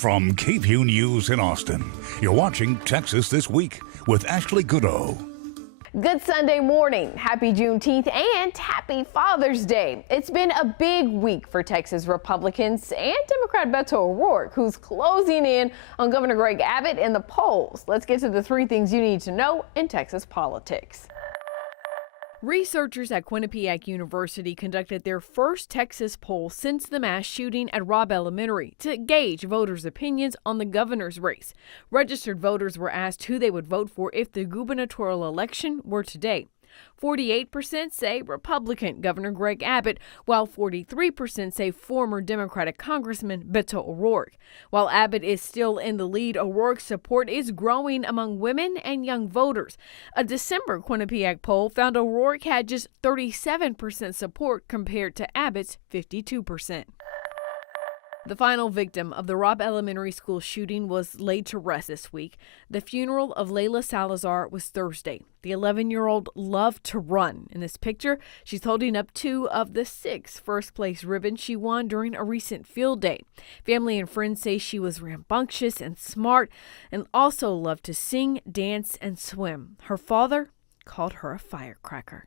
From KVUE News in Austin, you're watching Texas This Week with Ashley Goodo. Good Sunday morning. Happy Juneteenth and happy Father's Day. It's been a big week for Texas Republicans and Democrat Beto O'Rourke, who's closing in on Governor Greg Abbott in the polls. Let's get to the three things you need to know in Texas politics. Researchers at Quinnipiac University conducted their first Texas poll since the mass shooting at Robb Elementary to gauge voters' opinions on the governor's race. Registered voters were asked who they would vote for if the gubernatorial election were today. 48% say Republican Governor Greg Abbott, while 43% say former Democratic Congressman Beto O'Rourke. While Abbott is still in the lead, O'Rourke's support is growing among women and young voters. A December Quinnipiac poll found O'Rourke had just 37% support compared to Abbott's 52%. The final victim of the Robb Elementary School shooting was laid to rest this week. The funeral of Layla Salazar was Thursday. The 11-year-old loved to run. In this picture, she's holding up 2 of the 6 first-place ribbons she won during a recent field day. Family and friends say she was rambunctious and smart and also loved to sing, dance, and swim. Her father called her a firecracker.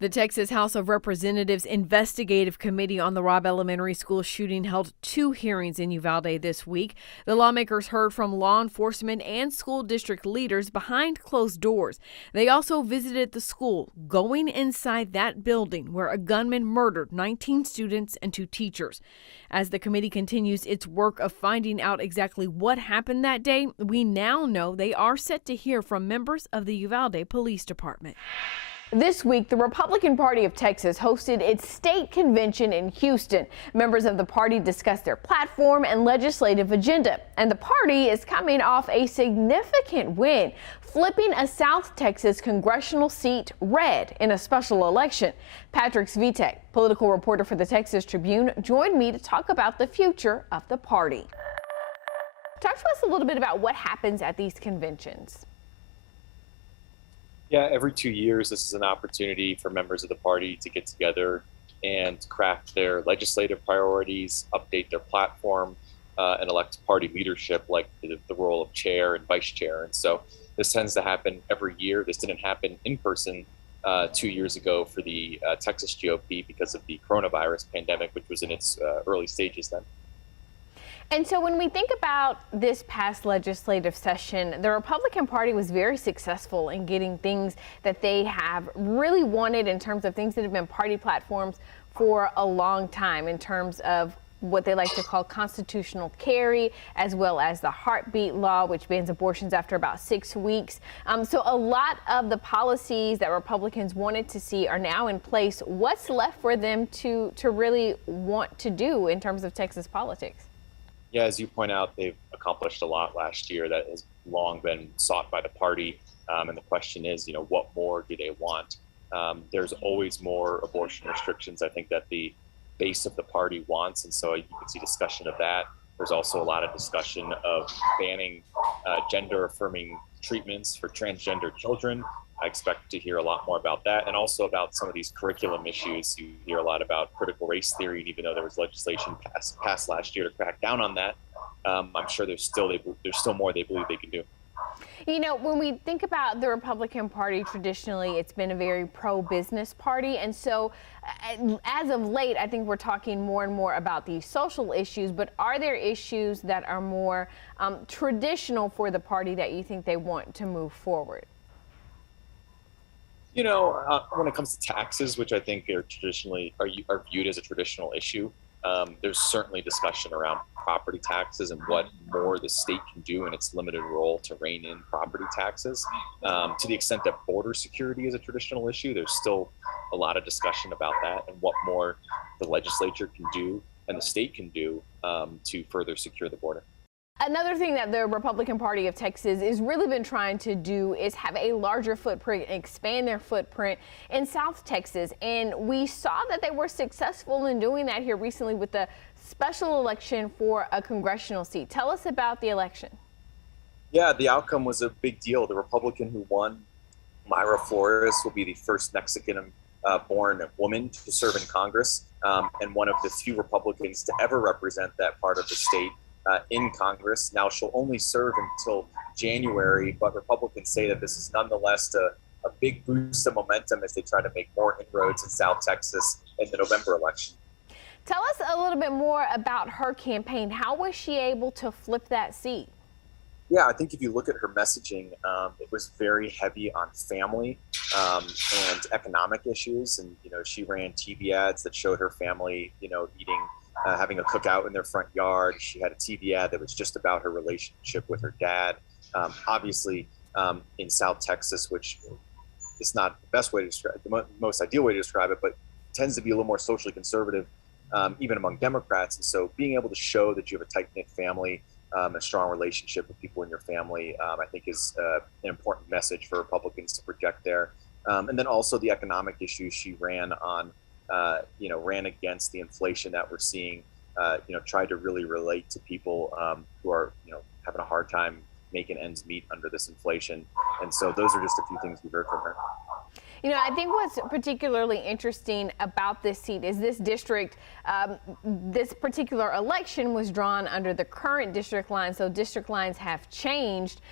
The Texas House of Representatives Investigative Committee on the Robb Elementary School shooting held 2 hearings in Uvalde this week. The lawmakers heard from law enforcement and school district leaders behind closed doors. They also visited the school, going inside that building where a gunman murdered 19 students and 2 teachers. As the committee continues its work of finding out exactly what happened that day, we now know they are set to hear from members of the Uvalde Police Department. This week, the Republican Party of Texas hosted its state convention in Houston. Members of the party discussed their platform and legislative agenda. And the party is coming off a significant win, flipping a South Texas congressional seat red in a special election. Patrick Svitek, political reporter for the Texas Tribune, joined me to talk about the future of the party. Talk to us a little bit about what happens at these conventions. Yeah, every 2 years, this is an opportunity for members of the party to get together and craft their legislative priorities, update their platform, and elect party leadership like the role of chair and vice chair. And so this tends to happen every year. This didn't happen in person 2 years ago for the Texas GOP because of the coronavirus pandemic, which was in its early stages then. And so when we think about this past legislative session, the Republican Party was very successful in getting things that they have really wanted in terms of things that have been party platforms for a long time, in terms of what they like to call constitutional carry, as well as the heartbeat law, which bans abortions after about 6 weeks. So a lot of the policies that Republicans wanted to see are now in place. What's left for them to really want to do in terms of Texas politics? Yeah, as you point out, they've accomplished a lot last year that has long been sought by the party. And the question is, what more do they want? There's always more abortion restrictions, I think, that the base of the party wants. And so you can see discussion of that. There's also a lot of discussion of banning gender-affirming treatments for transgender children. I expect to hear a lot more about that, and also about some of these curriculum issues. You hear a lot about critical race theory, and even though there was legislation passed last year to crack down on that, I'm sure there's still more they believe they can do. When we think about the Republican Party, traditionally, it's been a very pro-business party. And so as of late, I think we're talking more and more about these social issues. But are there issues that are more traditional for the party that you think they want to move forward? When it comes to taxes, which I think are traditionally are viewed as a traditional issue, there's certainly discussion around property taxes and what more the state can do in its limited role to rein in property taxes. To the extent that border security is a traditional issue, there's still a lot of discussion about that and what more the legislature can do and the state can do to further secure the border. Another thing that the Republican Party of Texas has really been trying to do is have a larger footprint, expand their footprint in South Texas. And we saw that they were successful in doing that here recently with the special election for a congressional seat. Tell us about the election. Yeah, the outcome was a big deal. The Republican who won, Mayra Flores, will be the first Mexican born woman to serve in Congress, and one of the few Republicans to ever represent that part of the state in Congress. Now she'll only serve until January, but Republicans say that this is nonetheless a big boost of momentum as they try to make more inroads in South Texas in the November election. Tell us a little bit more about her campaign. How was she able to flip that seat? Yeah, I think if you look at her messaging, it was very heavy on family and economic issues. And, she ran TV ads that showed her family, eating, having a cookout in their front yard. She had a TV ad that was just about her relationship with her dad. Obviously, in South Texas, which is not the best way to describe it, the most ideal way to describe it, but tends to be a little more socially conservative, even among Democrats. And so being able to show that you have a tight-knit family, a strong relationship with people in your family, I think is an important message for Republicans to project there. And then also the economic issues she ran on, ran against the inflation that we're seeing, tried to really relate to people who are, having a hard time making ends meet under this inflation. And so those are just a few things we heard from her. I think what's particularly interesting about this seat is this district, this particular election was drawn under the current district line. So district lines have changed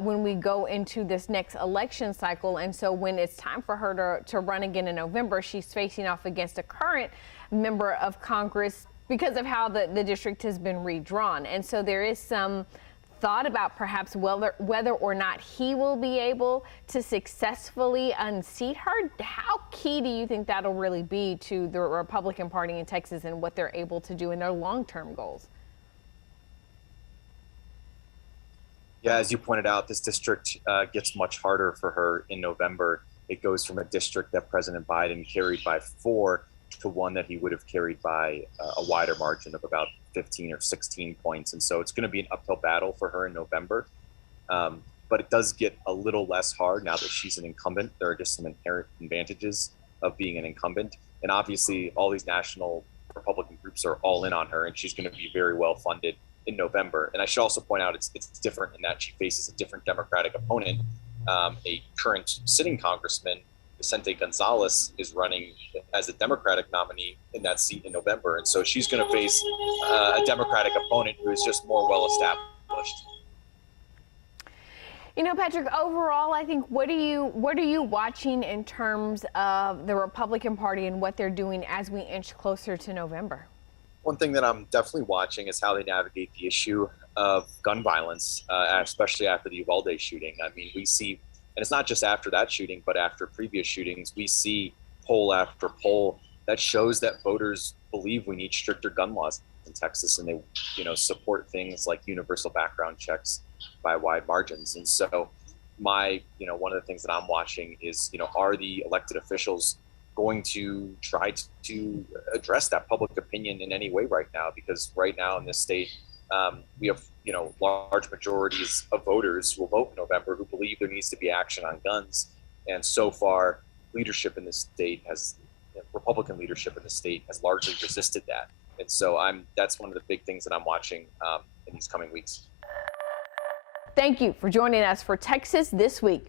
when we go into this next election cycle. And so when it's time for her to run again in November, she's facing off against a current member of Congress because of how the district has been redrawn. And so there is some thought about perhaps whether or not he will be able to successfully unseat her. How key do you think that'll really be to the Republican Party in Texas and what they're able to do in their long-term goals? Yeah, as you pointed out, this district gets much harder for her in November. It goes from a district that President Biden carried by 4 to one that he would have carried by a wider margin of about 15 or 16 points. And so it's going to be an uphill battle for her in November. But it does get a little less hard now that she's an incumbent. There are just some inherent advantages of being an incumbent. And obviously all these national Republican groups are all in on her, and she's going to be very well funded in November. And I should also point out it's different in that she faces a different Democratic opponent. A current sitting congressman, Vicente Gonzalez, is running as a Democratic nominee in that seat in November. And so she's going to face a Democratic opponent who is just more well established. Patrick, overall, I think what are you watching in terms of the Republican Party and what they're doing as we inch closer to November? One thing that I'm definitely watching is how they navigate the issue of gun violence, especially after the Uvalde shooting. I mean, we see, and it's not just after that shooting, but after previous shootings, we see poll after poll that shows that voters believe we need stricter gun laws in Texas, and they, support things like universal background checks by wide margins. And so one of the things that I'm watching is, are the elected officials going to try to address that public opinion in any way right now? Because right now in this state, we have, large majorities of voters who will vote in November who believe there needs to be action on guns. And so far, leadership in this state Republican leadership in the state has largely resisted that. And so that's one of the big things that I'm watching in these coming weeks. Thank you for joining us for Texas This Week.